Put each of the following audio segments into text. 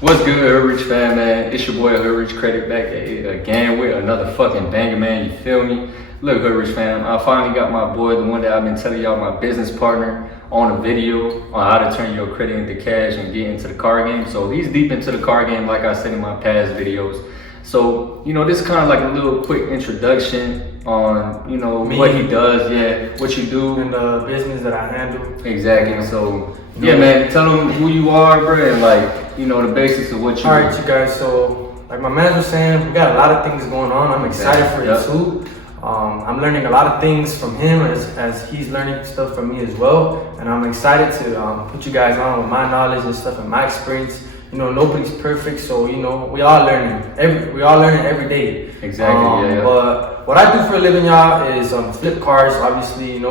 What's good, Hood Rich fam, man? It's your boy Hood Rich Credit back again with another fucking banger, man. You feel me? Look, Hood Rich fam, I finally got my boy, the one that I've been telling y'all, my business partner, on a video on how to turn your credit into cash and get into the car game. So he's deep into the car game, like I said in my past videos. So, this is kind of like a little quick introduction on, what he does, what you do. And the business that I handle. Exactly. So, yeah, man, tell them who you are, bro, and the basics of what you do. Alright, you guys, so like my man was saying, we got a lot of things going on. I'm excited for it too. I'm learning a lot of things from him as he's learning stuff from me as well. And I'm excited to put you guys on with my knowledge and stuff and my experience. Nobody's perfect, so we all learning. We all learning every day. Exactly. But what I do for a living, y'all, is flip cars, obviously, and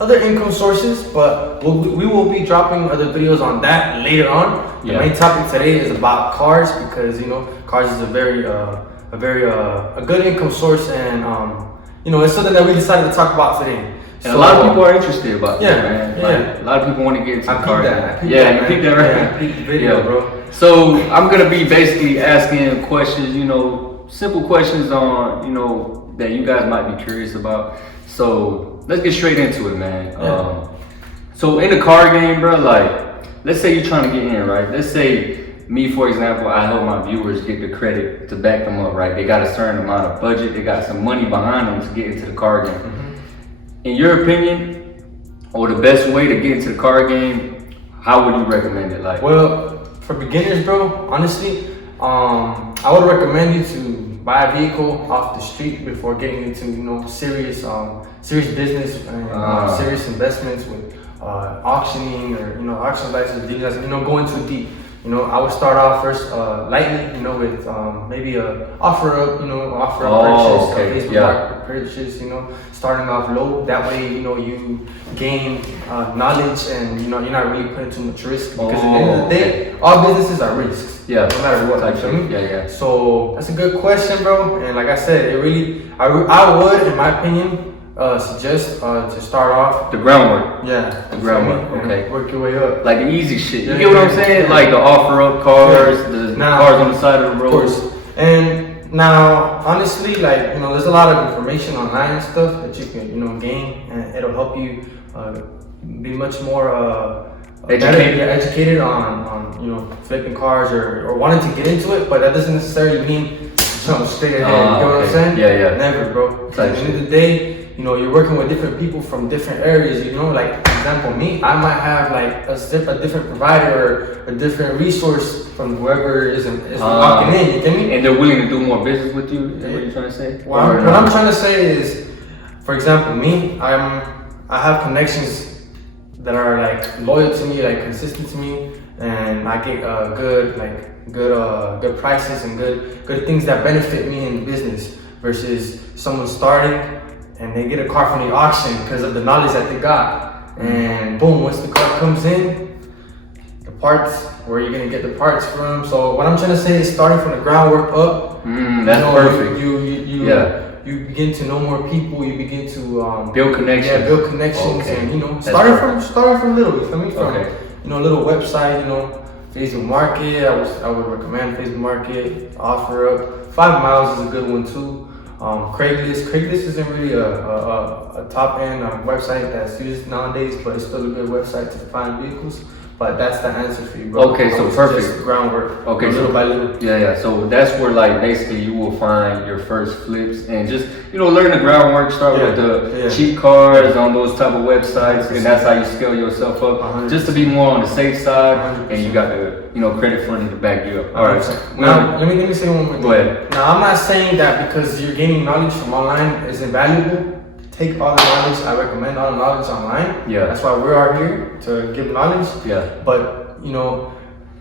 other income sources. But we will be dropping other videos on that later on. The main topic today is about cars because cars is a very good income source, and it's something that we decided to talk about today. And a lot of people are interested about that, man. Like, a lot of people want to get into cars. You peeped that, right? Yeah, I peeped the video, bro. So I'm gonna be basically asking questions, simple questions on, that you guys might be curious about. So let's get straight into it, man. So in the car game, bro, like, let's say you're trying to get in, right? Let's say me, for example, I help my viewers get the credit to back them up, right? They got a certain amount of budget, they got some money behind them to get into the car game. In your opinion, or the best way to get into the car game, how would you recommend it? Like, well, for beginners, bro, honestly, I would recommend you to buy a vehicle off the street before getting into serious business and serious investments with auctioning or auction license deals. Going too deep. I would start off first lightly, with maybe a offer up purchase, Facebook market purchase, starting off low. That way, you gain knowledge and you're not really putting too much risk, because at the end of the day, all businesses are risks. Yeah. No matter what. Yeah. So that's a good question, bro. And like I said, I would, in my opinion, suggest to start off the groundwork. The groundwork. Okay. Work your way up. Like the easy shit. You get what I'm saying? Like the offer up cars, the cars on the side of the road. Of course. And now, honestly, there's a lot of information online and stuff that you can, gain, and it'll help you be much more educated on flipping cars or wanting to get into it. But that doesn't necessarily mean jump straight ahead. You know what I'm saying? Yeah. Never, bro. At the end of the day, you're working with different people from different areas, like, for example, me, I might have a different provider or a different resource from whoever is walking in, you get me? And they're willing to do more business with you, is that what you're trying to say? What I'm trying to say is, for example, me, I have connections that are loyal to me, consistent to me, and I get good prices and good things that benefit me in business, versus someone starting and they get a car from the auction because of the knowledge that they got. And boom, once the car comes in, the parts, where you're gonna get the parts from. So what I'm trying to say is, starting from the groundwork up, that's perfect. You begin to know more people, you begin to build connections. Build connections, and starting from little, you feel me? From little website, Facebook Market, I would recommend Facebook Market, offer up. 5 miles is a good one too. Craigslist isn't really a top end website that's used nowadays, but it's still a good website to find vehicles. But that's the answer for you, bro. Okay, so perfect. Just groundwork. Okay, little by little. Yeah. So that's where basically you will find your first flips and just learn the groundwork. Start with the cheap cars on those type of websites, and that's how you scale yourself up. 100%. Just to be more on the safe side, 100%. and you got the credit funding to back you up. All right. Now let me say one more thing. Go ahead. Now I'm not saying that because you're gaining knowledge from online is invaluable. Take all the knowledge. I recommend all the knowledge online. Yeah. That's why we are here, to give knowledge. Yeah. But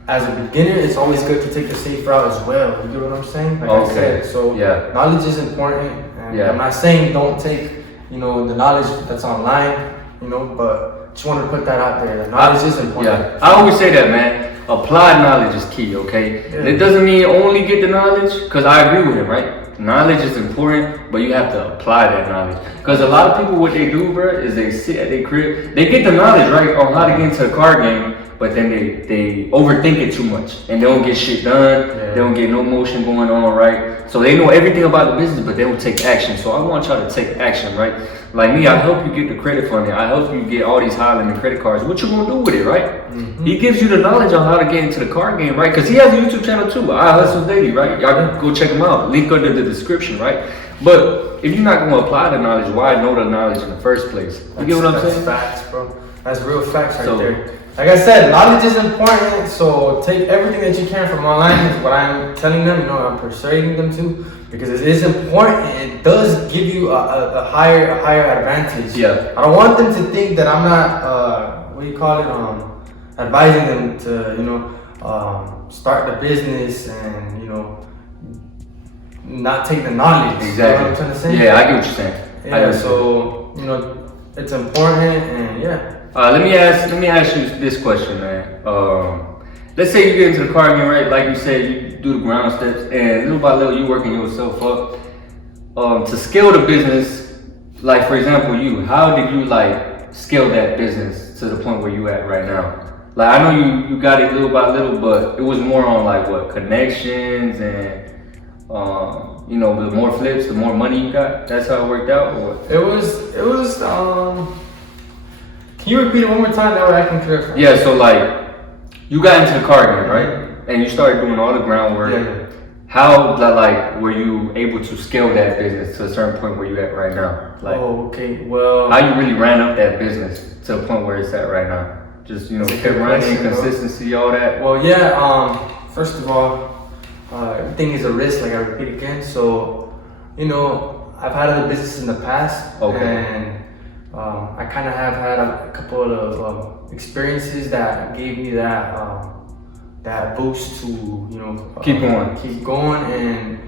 as a beginner, it's always good to take the safe route as well. You get what I'm saying? Like I said. So knowledge is important. And I'm not saying don't take the knowledge that's online. But just wanted to put that out there. The knowledge is important. Yeah. I always say that, man. Applied knowledge is key. Okay. Yeah. It doesn't mean only get the knowledge, because I agree with him, right? Knowledge is important, but you have to apply that knowledge. Because a lot of people, what they do, bro, is they sit at their crib, they get the knowledge, right, on how to get into the car game, But then they overthink it too much and they don't get shit done. They don't get no motion going on, right? So they know everything about the business, but they don't take action. So I want y'all to take action, right? Like me, I help you get the credit funding. I help you get all these high-limit credit cards. What you gonna do with it, right? He gives you the knowledge on how to get into the card game, right? Because he has a YouTube channel too, I Hustle Daily, right? Y'all can go check him out. Link under the description, right? But if you're not gonna apply the knowledge, why know the knowledge in the first place? You get what I'm saying? That's facts, bro. That's real facts right there. Like I said, knowledge is important, so take everything that you can from online is what I'm telling them, you know, I'm persuading them to, because it is important. It does give you a higher advantage. Yeah. I don't want them to think that I'm not, what do you call it, advising them to, you know, start the business and, you know, not take the knowledge. Exactly. You know what I'm trying to say? Yeah, I get what you're saying. Yeah, so, you know, it's important and yeah. Let me ask you this question, man. Let's say you get into the car game, right? Like you said, you do the ground steps, and little by little, you working yourself up. To scale the business, like for example, how did you like scale that business to the point where you at right now? Like I know you got it little by little, but it was more on like what connections and you know, the more flips, the more money you got. That's how it worked out, or what? It was. Can you repeat it one more time? That way I can clarify. Yeah, so like you got into the car game, right? And you started doing all the groundwork. Yeah. How like were you able to scale that business to a certain point where you at right now? Like, oh, okay. Well, how you really ran up that business to the point where it's at right now? Just kept running, consistency, all that. Well, yeah. First of all, everything is a risk. Like I repeat again. So, you know, I've had other businesses in the past, and I kind of have had a couple of experiences that gave me that boost to, you know, keep going, and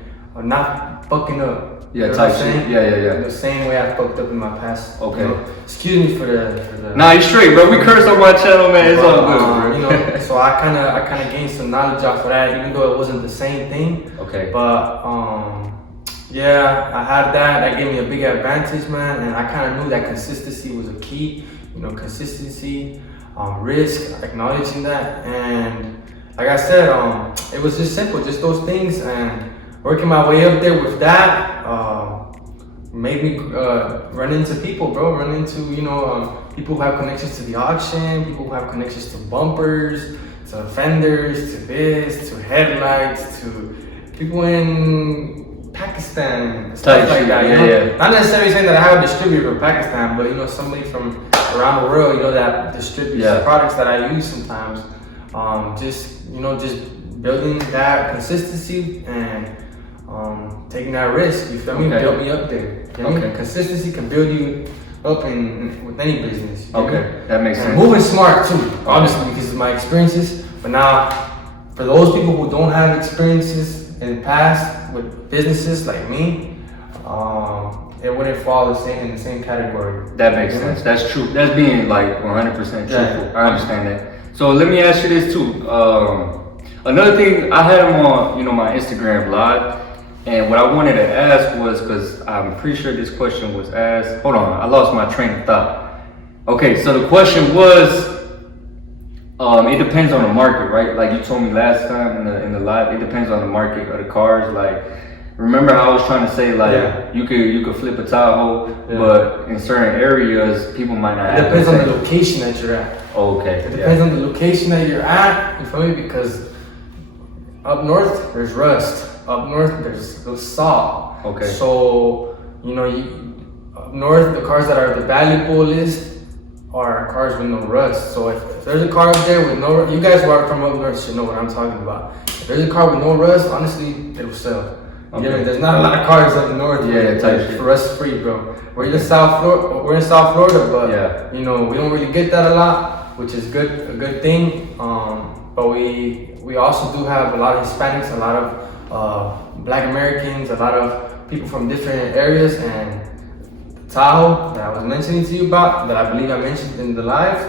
not fucking up. Yeah, you know type shit. Yeah. The same way I fucked up in my past. Okay. You know? Excuse me for the. Nah, you straight, bro. We curse on my channel, man. It's all good, bro. You know, so I kind of gained some knowledge off of that, even though it wasn't the same thing. Okay. But yeah, I had that. That gave me a big advantage, man. And I kind of knew that consistency was a key. You know, consistency, risk, acknowledging that, and like I said, it was just simple, just those things, and working my way up there with that made me run into people, bro. Run into, you know, people who have connections to the auction, people who have connections to bumpers, to fenders, to this, to headlights, to people in Pakistan, stuff like that. You know? Yeah. Not necessarily saying that I have a distributor from Pakistan, but you know, somebody from around the world, you know, that distributes the products that I use sometimes. Just building that consistency and taking that risk. You feel me? Build me up there. You know? Consistency can build you up with any business. That makes sense. Moving smart too, obviously, because of my experiences. But now, for those people who don't have experiences in the past with businesses like me, it wouldn't fall in the same category. That makes sense. That's true. That's being like 100% truthful. Yeah. I understand that. So let me ask you this too. Another thing, I had him on, you know, my Instagram live, and what I wanted to ask was, because I'm pretty sure this question was asked. Hold on, I lost my train of thought. Okay, so the question was, it depends on the market, right? Like you told me last time in the live, it depends on the market of the cars. Like, remember how I was trying to say, like, you could flip a Tahoe, but in certain areas, people might not have. It depends on the location that you're at. Okay. It depends on the location that you're at. You feel me? Because up north, there's rust. Up north, there's salt. Okay. So, you know, up north, the cars that are the valuable list are cars with no rust. So if there's a car up there with no, you guys who are from up north should know what I'm talking about. If there's a car with no rust, honestly, it'll sell. You know, there's not a lot of cars up north. Rust free, bro. We're in South Florida, but you know, we don't really get that a lot, which is a good thing. But we also do have a lot of Hispanics, a lot of Black Americans, a lot of people from different areas, and Tahoe that I was mentioning to you about, that I believe I mentioned in the live,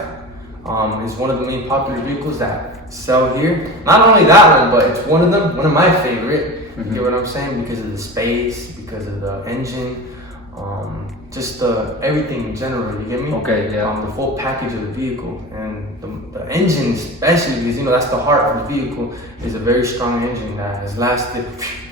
is one of the main popular vehicles that sell here. Not only that one, but it's one of my favorite. You get what I'm saying? Because of the space, because of the engine, just everything in general, you get me? Okay, yeah. The full package of the vehicle, and the engine especially, because that's the heart of the vehicle, is a very strong engine that has lasted.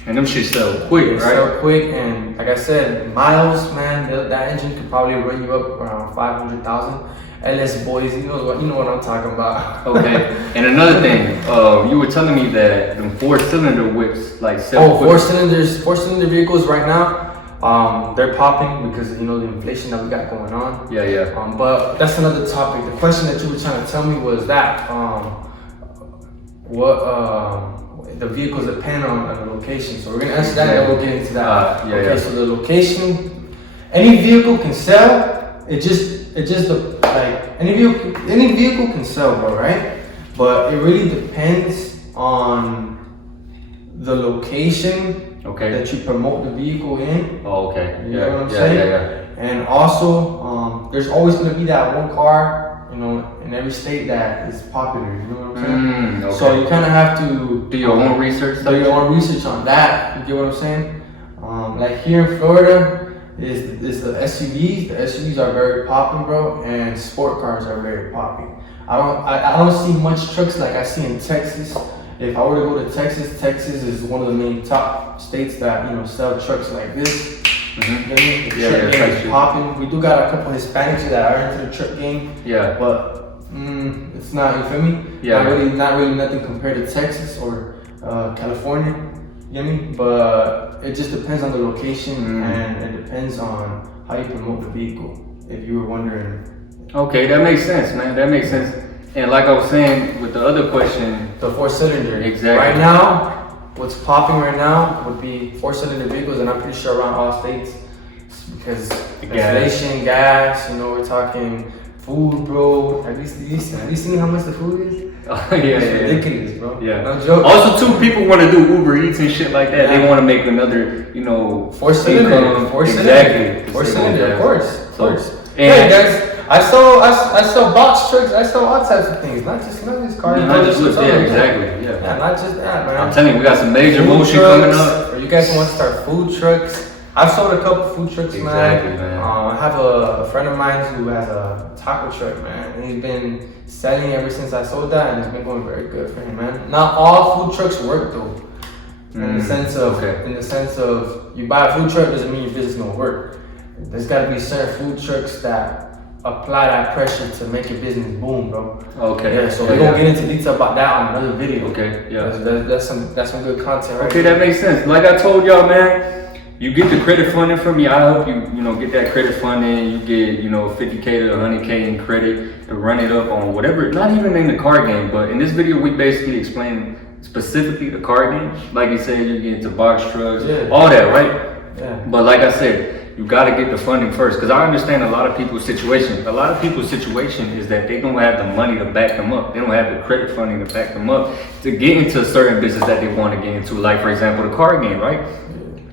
And them shit sell quick, right? Sell quick, and like I said, miles, man, that engine could probably run you up around 500,000. LS boys, you know what I'm talking about. Okay. And another thing, you were telling me that them 4-cylinder whips like sell quick. Four-cylinder vehicles right now. They're popping because the inflation that we got going on. Yeah. But that's another topic. The question that you were trying to tell me was that the vehicles depend on the location. So we're gonna answer that, and we'll get into that. So the location, any vehicle can sell. It just any vehicle can sell, bro, right? But it really depends on the location. Okay. That you promote the vehicle in. Oh, okay. You know what I'm saying? Yeah. And also, there's always going to be that one car, in every state that is popular. You know what I'm saying? Okay. So you kind of have to do your own research. Do your own research on that. You get what I'm saying? Like here in Florida, is the SUVs. The SUVs are very popping, bro, and sport cars are very popping. I don't see much trucks like I see in Texas. If I were to go to Texas, Texas is one of the main top states that sell trucks like this. Mm-hmm. The truck game is popping. We do got a couple Hispanics that are into the truck game. Yeah. But it's not. You feel me? Yeah. Not really nothing compared to Texas or California. You get me? But it just depends on the location and it depends on how you promote the vehicle. If you were wondering. Okay, that makes sense, man. That makes sense. And like I was saying with the other question, the 4-cylinder. Exactly. Right now, what's popping right now would be 4-cylinder vehicles, and I'm pretty sure around all states, because inflation, gas. We're talking food, bro. Have you seen how much the food is? It's ridiculous, bro. Yeah. No joke. Also, too, people want to do Uber Eats and shit like that. They want to make another, 4-cylinder. Exactly. 4-cylinder, of course. And guys. I sell box trucks. I sell all types of things, not just cars. Not just whips. Yeah, exactly. Yeah. Not just that, man. I'm telling you, we got some major food motion trucks, coming up. Or you guys want to start food trucks? I've sold a couple food trucks, man. I have a friend of mine who has a taco truck, man, and he's been selling ever since I sold that, and it's been going very good for him, man. Not all food trucks work though. In the sense of you buy a food truck doesn't mean your business don't work. There's got to be certain food trucks that apply that pressure to make your business boom, bro. Okay. Yeah, so we're gonna get into detail about that on another video. Okay. Yeah. That's some good content, right? Okay, that makes sense. Like I told y'all, man, you get the credit funding from me. I help you, get that credit funding. You get, 50K to 100K in credit to run it up on whatever. Not even in the card game, but in this video, we basically explain specifically the card game. Like you said, you get into box trucks, all that, right? Yeah. But like I said, you got to get the funding first, because I understand a lot of people's situation. A lot of people's situation is that they don't have the money to back them up. They don't have the credit funding to back them up to get into a certain business that they want to get into, like for example the card game, right?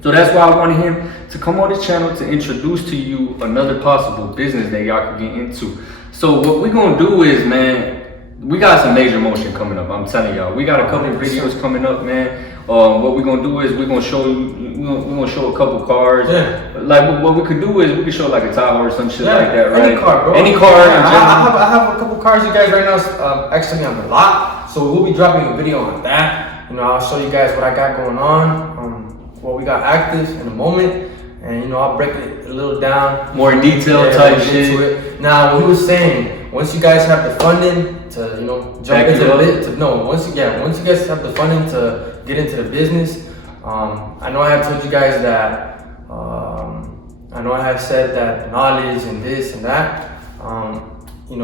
So that's why I wanted him to come on this channel to introduce to you another possible business that y'all can get into. So what we're gonna do is, man, we got some major motion coming up. I'm telling y'all, we got a couple of videos coming up, man. What we're gonna do is we're gonna show you. We're gonna show a couple cars. Yeah. Like what we could do is we could show like a Tahoe or some shit like that, right? Any car, bro. Any car. I have a couple cars, you guys, right now. Actually on the lot, so we'll be dropping a video on that. I'll show you guys what I got going on, what we got active in the moment, and I'll break it a little down. More in detail type shit. Now, what he was saying, once you guys have the funding to jump into it, once you guys have the funding to get into the business. I know I have told you guys that. I know I have said that knowledge and this and that.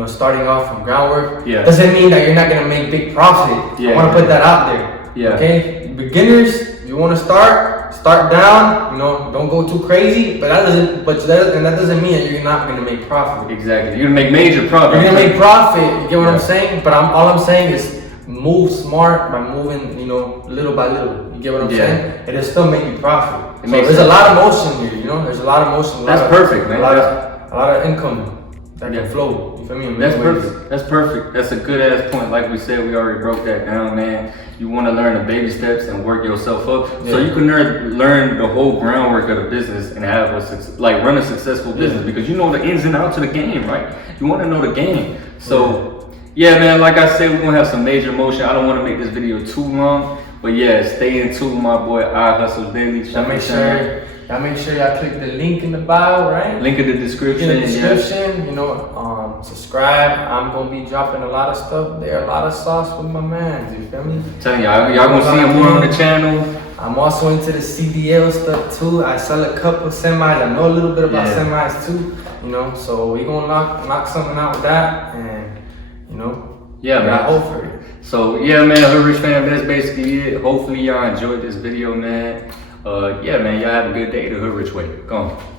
Starting off from groundwork doesn't mean that you're not gonna make big profit. I want to put that out there. Yeah. Okay. Beginners, you want to start down. Don't go too crazy. But that doesn't mean that you're not gonna make profit. Exactly. You're gonna make major profit. You're gonna make profit. You get what I'm saying? But all I'm saying is move smart by moving, little by little. You get what I'm saying? It'll still make you profit. There's a lot of motion here, There's a lot of motion. That's perfect, man. A lot of income that can flow. You feel me? That's perfect. That's perfect. That's a good ass point. Like we said, we already broke that down, man. You want to learn the baby steps and work yourself up, so you can learn the whole groundwork of the business and have run a successful business, because you know the ins and outs of the game, right? You want to know the game. So yeah, man. Like I said, we're gonna have some major motion. I don't want to make this video too long, but yeah, stay in tune, my boy. I Hustle Daily. Y'all make sure y'all click the link in the bio, right? Link in the description. You know, subscribe. I'm gonna be dropping a lot of stuff there, a lot of sauce with my man. You feel me? Telling y'all gonna see him more on the channel. I'm also into the CDL stuff too. I sell a couple semis. I know a little bit about semis too. You know, so we gonna knock something out with that, and you know, man. I hope for it. So yeah, man, Hood Rich fam, that's basically it. Hopefully y'all enjoyed this video, man. Yeah, man, y'all have a good day the Hood Rich way. Go on.